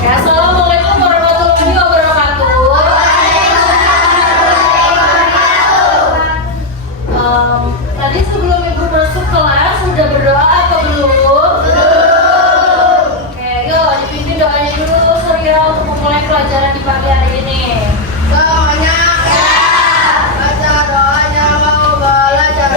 Ya, Assalamualaikum warahmatullahi wabarakatuh. Tadi sebelum ibu masuk kelas sudah berdoa apa belum? Oke, yuk dipimpin doanya dulu Surya untuk memulai pelajaran di pagi hari ini. Doanya baca doanya mau belajar.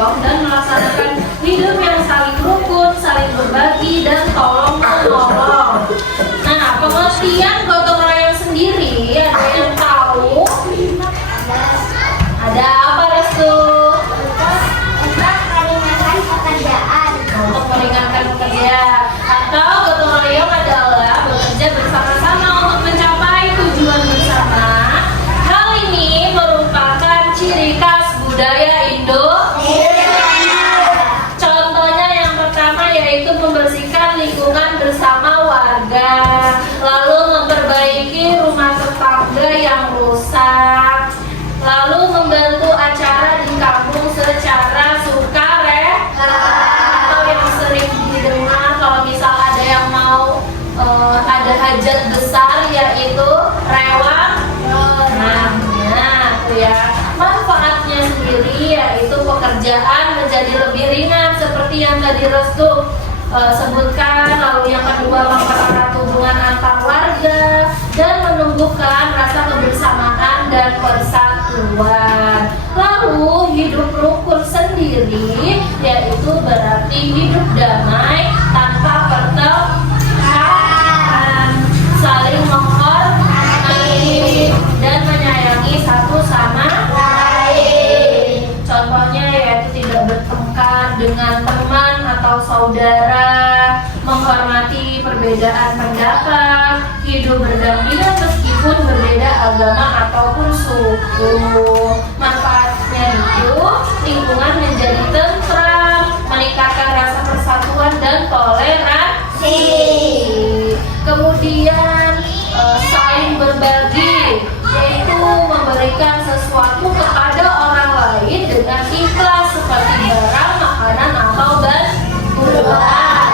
Dan melaksanakan hidup yang saling rukun, saling berbagi, dan tolong menolong. Nah, pengertian gotong royong sendiri ada yang tahu? Ada apa, Restu? Untuk meringankan pekerjaan. Atau gotong royong adalah bekerja bersama-sama untuk mencapai tujuan bersama. Hal ini merupakan ciri khas budaya membersihkan lingkungan bersama warga, lalu memperbaiki rumah tetangga yang rusak, lalu membantu acara di kampung secara sukarela, atau yang sering didengar kalau misal ada yang mau ada hajat besar yaitu rewang. Nah, itu ya. Manfaatnya sendiri yaitu pekerjaan menjadi lebih ringan seperti yang tadi Restu sebutkan, lalu yang kedua mempererat hubungan antar warga dan menumbuhkan rasa kebersamaan dan persatuan. Lalu hidup rukun sendiri yaitu berarti hidup damai tanpa pertengkaran, saling menghormati dan menyayangi satu sama lain. Contohnya yaitu tidak bertengkar dengan teman atau saudara, menghormati perbedaan pendapat, hidup berdampingan meskipun berbeda agama ataupun suku. Manfaatnya itu lingkungan menjadi tentram, meningkatkan rasa persatuan dan toleransi. Kemudian saling berbagi, yaitu memberikan sesuatu kepada orang lain dengan ikhlas seperti barang, makanan atau bantuan.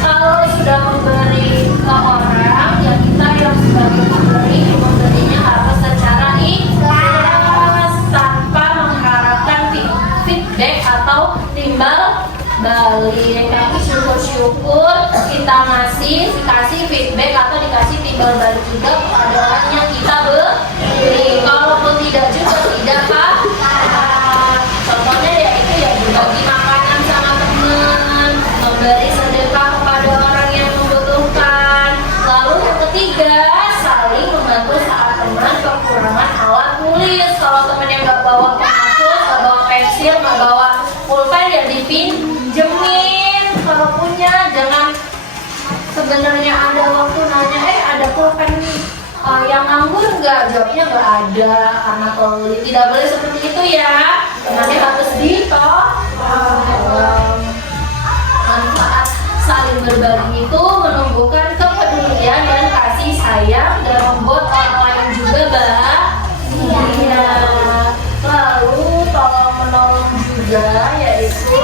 Kalau sudah memberi ke orang, ya kita yang sebagai pemberi memberinya harus secara ikhlas tanpa mengharapkan feedback atau timbal balik. Tapi syukur-syukur kita dikasih feedback atau dikasih timbal balik juga kepada orang yang kita beri. Kalaupun tidak juga tidak apa-apa. Contohnya yaitu ya berbagi makanan sama teman, memberi sedekah kepada orang yang membutuhkan. Lalu yang ketiga, saling membantu saat teman kekurangan alat tulis. Kalau temannya nggak bawa penghapus, nggak bawa pensil, nggak bawa pulpen, ya dipinjemin. Kalau punya, jangan sebenarnya ada waktu nanya, ada pulpen yang nganggur nggak? Jawabnya nggak ada karena pelit. Tidak boleh seperti itu ya. Nanti harus manfaat saling berbagi itu menumbuhkan kepedulian dan kasih sayang dan membuat orang lain juga bahagia. Lalu tolong menolong juga yaitu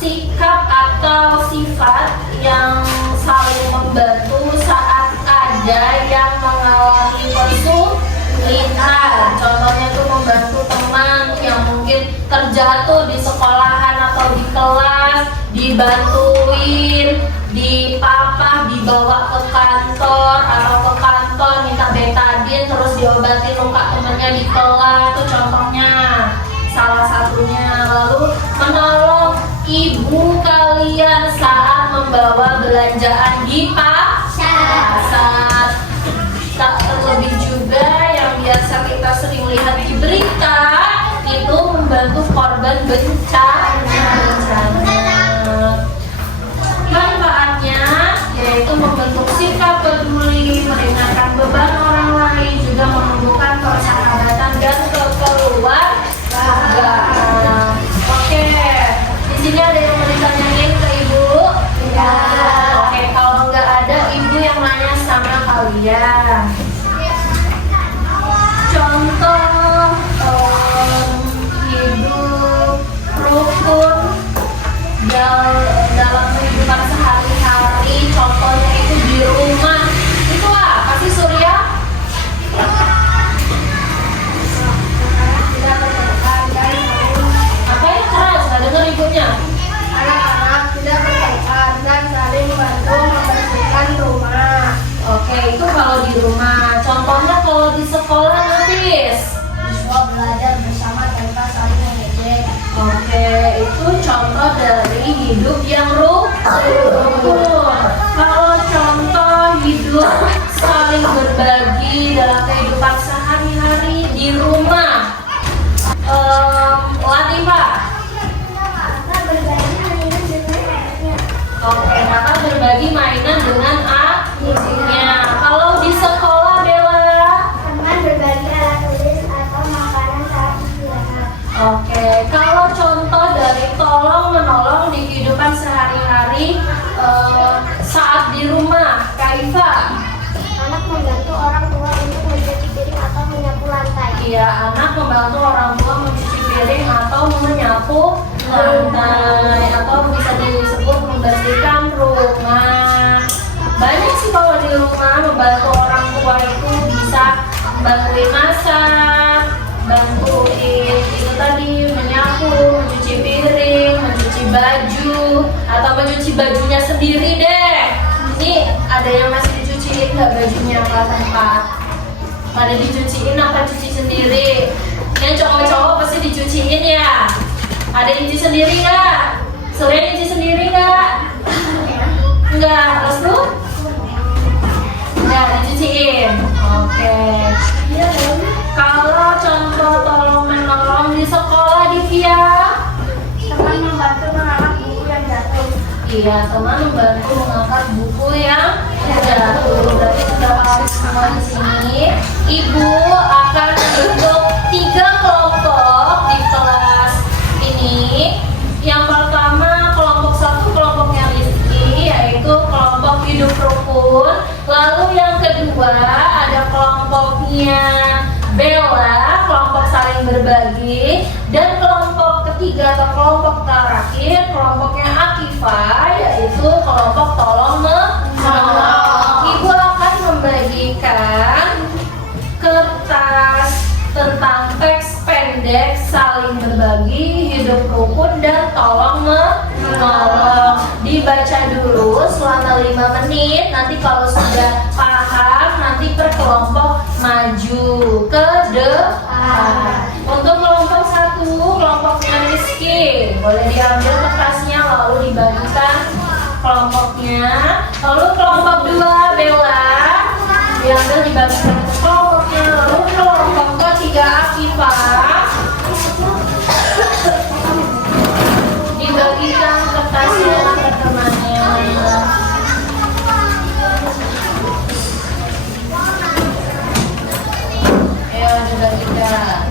sikap atau sifat yang saling membantu saat ada yang mengalami kesulitan. Contohnya itu membantu teman yang mungkin terjatuh di sekolahan atau di kelas, dibantuin, dipapah, dibawa ke kantor atau ke kantor minta betadin terus diobatin luka temennya di kelas tuh contohnya salah satunya. Lalu menolong ibu kalian saat membawa belanjaan di pasar. Tak terlebih juga yang biasa kita sering lihat di berita itu membantu korban bencana. Manfaatnya yaitu membentuk sikap peduli, meringankan beban orang lain, juga menumbuhkan persahabatan dan kekeluargaan. Oke, di sini ada yang mau ditanyain ke ibu? Ya. Oke, kalau nggak ada ibu yang nanya sama kalian. Contoh hidup rukun dalam kehidupan sehari-hari, contohnya itu di rumah. Itu apa sih Surya? Tidak bertengkar dan saling Apa ya keras? Nggak dengar ibunya. anak-anak tidak bertengkar dan saling bantu membersihkan rumah. Oke, itu kalau di rumah. Contohnya kalau di sekolah Nafis. Siswa belajar bersama tanpa saling mengejek. Oke, itu contoh dari hidup yang rukun. Kalau contoh hidup saling berbagi dalam kehidupan sehari-hari di rumah. Latifah. Oke, kakak berbagi mainan dengan adiknya. Kalau di sekolah Bella. Teman berbagi alat tulis atau makanan saat istirahat. Oke, kalau contoh dari tolong menolong di kehidupan sehari-hari saat di rumah, Kaifa. Anak membantu orang tua untuk mencuci piring atau menyapu lantai. Iya, anak membantu orang tua mencuci piring atau menyapu lantai, atau bisa disebut membersihkan rumah. Banyak sih kalau di rumah membantu orang tua itu bisa bantuin masak, bantuin itu tadi menyapu, mencuci piring, mencuci baju, atau mencuci bajunya sendiri deh. Ini ada yang masih dicuciin nggak bajunya kelas 4? Pada dicuciin apa cuci sendiri? Yang cowok-cowok pasti dicuciin ya. Ada yang cuci sendiri nggak? Surya nyuci sendiri nggak? Enggak, terus lu? Enggak, dicuciin. Oke. Kalau contoh tolong menolong di sekolah Divya. Teman membantu mengangkat buku yang jatuh. Iya, teman membantu mengangkat buku yang jatuh. Berarti sudah paham semua di sini. Ibu akan membentuk 3 kelompok di kelas ini. Yang pertama kelompok 1 kelompoknya Rizky, yaitu kelompok hidup rukun. Lalu yang kedua ada kelompoknya Bella, kelompok saling berbagi. Dan kelompok ketiga atau kelompok terakhir kelompoknya Akifah, yaitu kelompok tolong menolong. Ibu akan membagikan kertas tentang teks pendek saling berbagi, hidup rukun, dan tolong menolong. Dibaca dulu selama 5 menit. Nanti kalau sudah paham, nanti per kelompok maju ke depan. Untuk kelompok 1, kelompoknya Rizky, boleh diambil kertasnya lalu dibagikan kelompoknya. Lalu kelompok 2 Bella, diambil dibagikan ke kelompoknya. Lalu kelompok ketiga Akifah, dibagikan kertasnya ke temannya. Ayo dibagikan.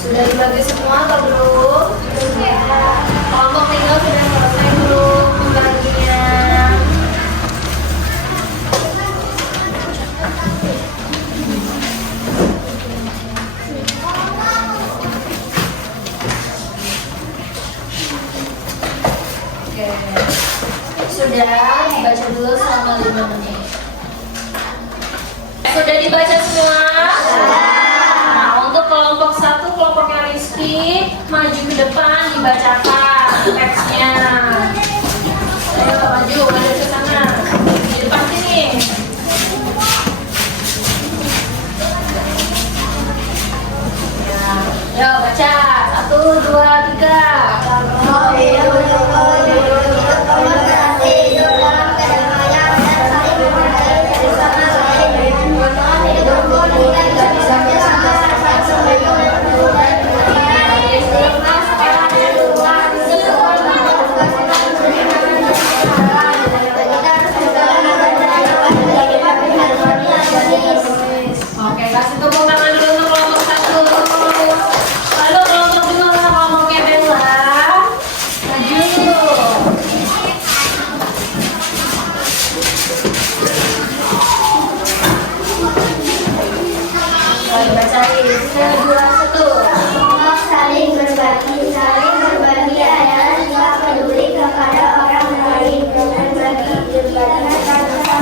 Sudah dibagi semua atau belum? Kelompok 3 sudah selesai belum membaginya? Sudah dibaca dulu selama 5 menit. Sudah dibaca semua? Nah, untuk kelompok 1, kelompoknya Rizky, maju ke depan dibacakan teksnya. Ayo maju ke sana. Di depan sini. Ya, baca. 1, 2, 3. Oke, kasih tepuk tangan dulu untuk kelompok 1. Lalu kelompok 2 mana kelompoknya Bella? Maju. Bacain. 3, 2, 1. Saling berbagi adalah sikap peduli kepada orang lain. Berbagi bisa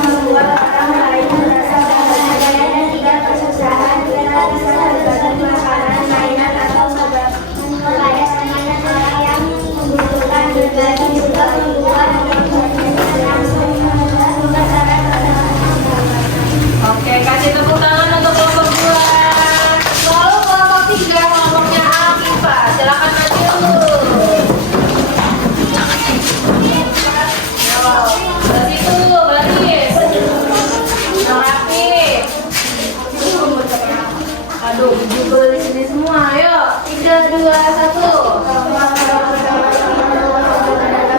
membuat orang lain merasa bahagia dan tidak kesusahan. Kita bisa berbagi makanan, mainan atau berbagi kepada teman orang yang membutuhkan. Berbagi juga membuat langsung Oke, kasih tepuk tangan untuk kelompok 2. Lalu kelompok 3, kelompoknya Afifah. Silakan maju. Dari situ, baris. Yang rapi. Aduh, jubel di sini semua. Ayo, 3, 2, 1.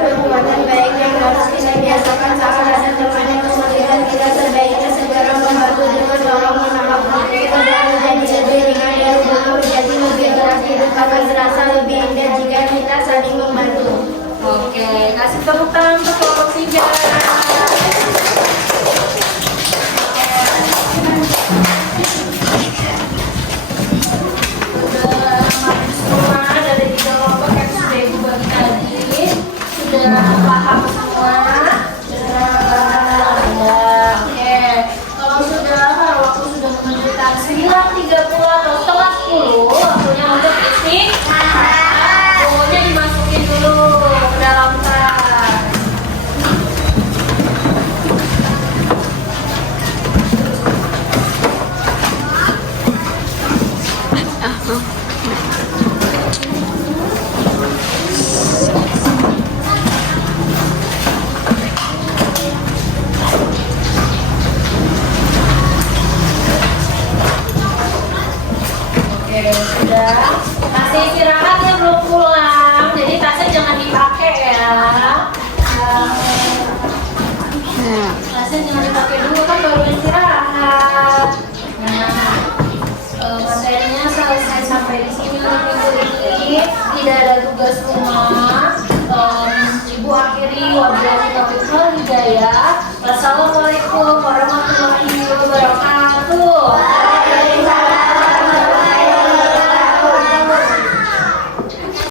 perbuatan baik yang harus kita biasakan saat ada teman yang kesulitan. Kita sebaiknya segera membantu dengan tolong menolong. Kita menjadi lebih ringan dan rumah menjadi lebih jelas. Hidup akan terasa lebih indah jika kita saling membantu. Oke, kasih tepuk tangan untuk kelompok 3. Sudah maju semua dari 3 kelompok yang sudah ibu bagi tadi. Sudah paham semua? Oke, kalau sudah waktu sudah menunjukkan 9.30 atau telat 10, waktunya untuk isi. Pokoknya dimasukin dulu ke dalam tas. Oke, sudah. Masih istirahat ya, belum pulang. Jadi tasnya jangan dipakai ya. Tasnya jangan dipakai dulu kan baru istirahat.